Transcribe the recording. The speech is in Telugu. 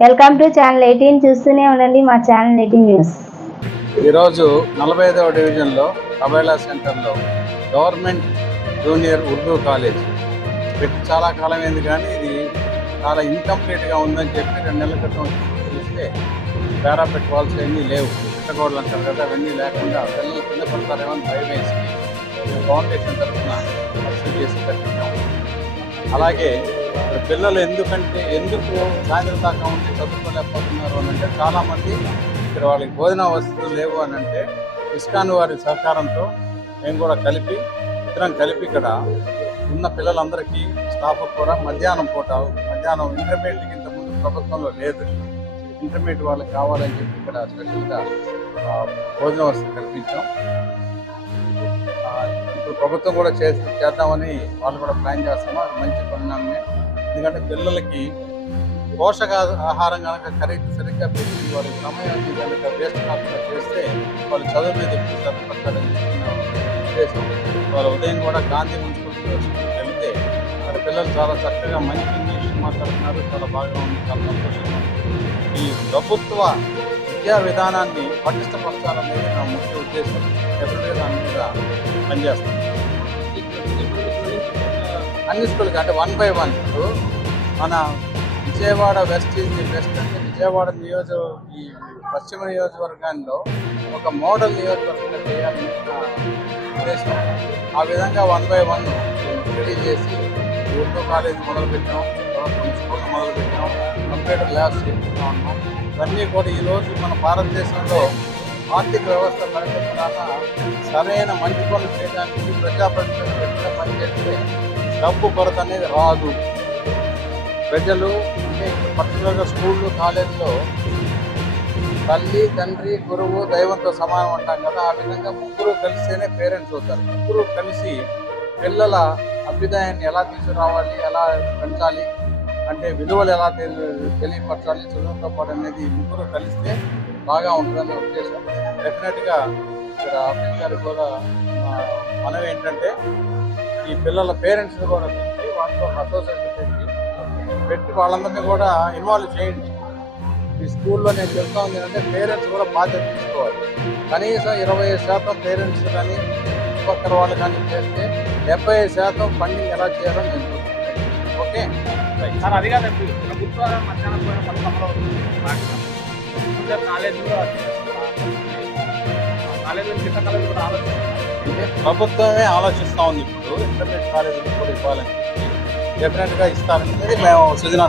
వెల్కమ్ టు ఛానల్ 18 చూస్తూనే ఉండండి మా ఛానల్ 18 న్యూస్. ఈరోజు 45వ డివిజన్లో కబైలా సెంటర్లో గవర్నమెంట్ జూనియర్ ఉర్దూ కాలేజ్ పెట్టి చాలా కాలం అయింది, కానీ ఇది చాలా ఇన్కంప్లీట్గా ఉందని చెప్పి 2 నెలల క్రితం చూస్తే పేరా పెట్టుకోవాల్సి అన్నీ లేవు, పెట్టకూడదు అంటారు కదా, అవన్నీ లేకుండా పిల్లలు కింద పడతారేమో అని భయం వేసి ఫౌండేషన్ తరఫున ఖర్చు చేసి కట్టించాము. అలాగే పిల్లలు ఎందుకు సాయంత్రం దాకా ఉండి చదువుకోలేకపోతున్నారు అని అంటే, చాలామంది ఇక్కడ వాళ్ళకి భోజన వసతులు లేవు అని అంటే ఇస్కాన్ వారి సహకారంతో మేము కూడా ఇద్దరం కలిపి ఇక్కడ ఉన్న పిల్లలందరికీ స్టాఫ్ కూడా మధ్యాహ్నం ఇంటర్మీడియట్కి ఇంతకుముందు ప్రభుత్వంలో లేదు, ఇంటర్మీడియట్ వాళ్ళకి కావాలని చెప్పి ఇక్కడ స్పెషల్గా భోజన వసతి కల్పించాం. ఇప్పుడు ప్రభుత్వం కూడా చేద్దామని వాళ్ళు కూడా ప్లాన్ చేస్తాము. అది మంచి పరిణామమే, ఎందుకంటే పిల్లలకి పోషక ఆహారం కనుక సరిగ్గా పెట్టి వాళ్ళ సమయాన్ని కనుక వేస్ట్ కాకుండా చేస్తే వాళ్ళు చదువు మీద ఎక్కువ శ్రద్ధ పడతారని ఉద్దేశం. వాళ్ళ ఉదయం కూడా గాంధీ మున్సిపల్ స్కూల్కి వెళితే అక్కడ పిల్లలు చాలా చక్కగా మంచి ఇంగ్లీష్ మాట్లాడుతున్నారు, చాలా బాగా ఉంది, చాలా సంతోషంగా ఉంది. ఈ ప్రభుత్వ విద్యా విధానాన్ని పటిష్టపరచాలనేది నా ముఖ్య ఉద్దేశం. ఎప్పుడైతే దాని మీద పనిచేస్తాం. అన్ని స్కూల్కి అంటే 1 by 1 మన Vijayawada west is the best అంటే విజయవాడ ఈ పశ్చిమ నియోజకవర్గాల్లో ఒక మోడల్ నియోజకవర్గంగా చేయాలని ఉద్దేశం. ఆ విధంగా 1 by 1 రెడీ చేసి ఉర్దూ కాలేజ్ మొదలుపెట్టాం, కొన్ని స్కూళ్ళు మొదలుపెట్టాం, కంప్యూటర్ ల్యాబ్స్ చేస్తూ ఉన్నాం. ఇవన్నీ కూడా ఈరోజు మన భారతదేశంలో ఆర్థిక వ్యవస్థ పరిస్థితుల సరైన మంచి పనులు చేయడానికి ప్రజాప్రతినిధులు ఎట్లా పనిచేస్తే డబ్బు కొరత అనేది రాదు. ప్రజలు అంటే పర్టికులర్గా స్కూళ్ళు కాలేజీలో తల్లి తండ్రి గురువు దైవంతో సమానం అంటాం కదా, ఆ విధంగా ముగ్గురు కలిస్తేనే పేరెంట్స్ అవుతారు. ముగ్గురు కలిసి పిల్లల అభ్యుదయాన్ని ఎలా తీసుకురావాలి, ఎలా పెంచాలి, అంటే విలువలు ఎలా తెలియపరచాలి, చదువుతో పాటు అనేది ముగ్గురు కలిస్తే బాగా ఉంటుందన్న ఉద్దేశం. డెఫినెట్గా ఇక్కడ ఆఫీస్ గారు కూడా మనం ఏంటంటే ఈ పిల్లల పేరెంట్స్ని కూడా పెట్టి వాళ్ళతో అసోసియేషన్ పెట్టి వాళ్ళందరినీ కూడా ఇన్వాల్వ్ చేయండి. ఈ స్కూల్లో నేను చెప్తా ఉంది అంటే పేరెంట్స్ కూడా బాధ్యత తీసుకోవాలి. కనీసం 25% పేరెంట్స్ కానీ ఒక్కరి వాళ్ళు కానీ చేస్తే 75% ఫండింగ్ ఎలా చేయాలో నేను చూస్తాను. ఓకే సార్, అది కాదండి, ప్రభుత్వ మధ్యాహ్నం పోయిన పథకంలో కాలేజీలో చిన్న కాలేజీ కూడా ఆలోచిస్తుంది. ప్రభుత్వమే ఆలోచిస్తూ ఉంది ఇప్పుడు ఇంటర్మీడియట్ కాలేజీలు కూడా ఇవ్వాలని. డెఫినెట్గా ఇస్తారనేది మేము సుజనా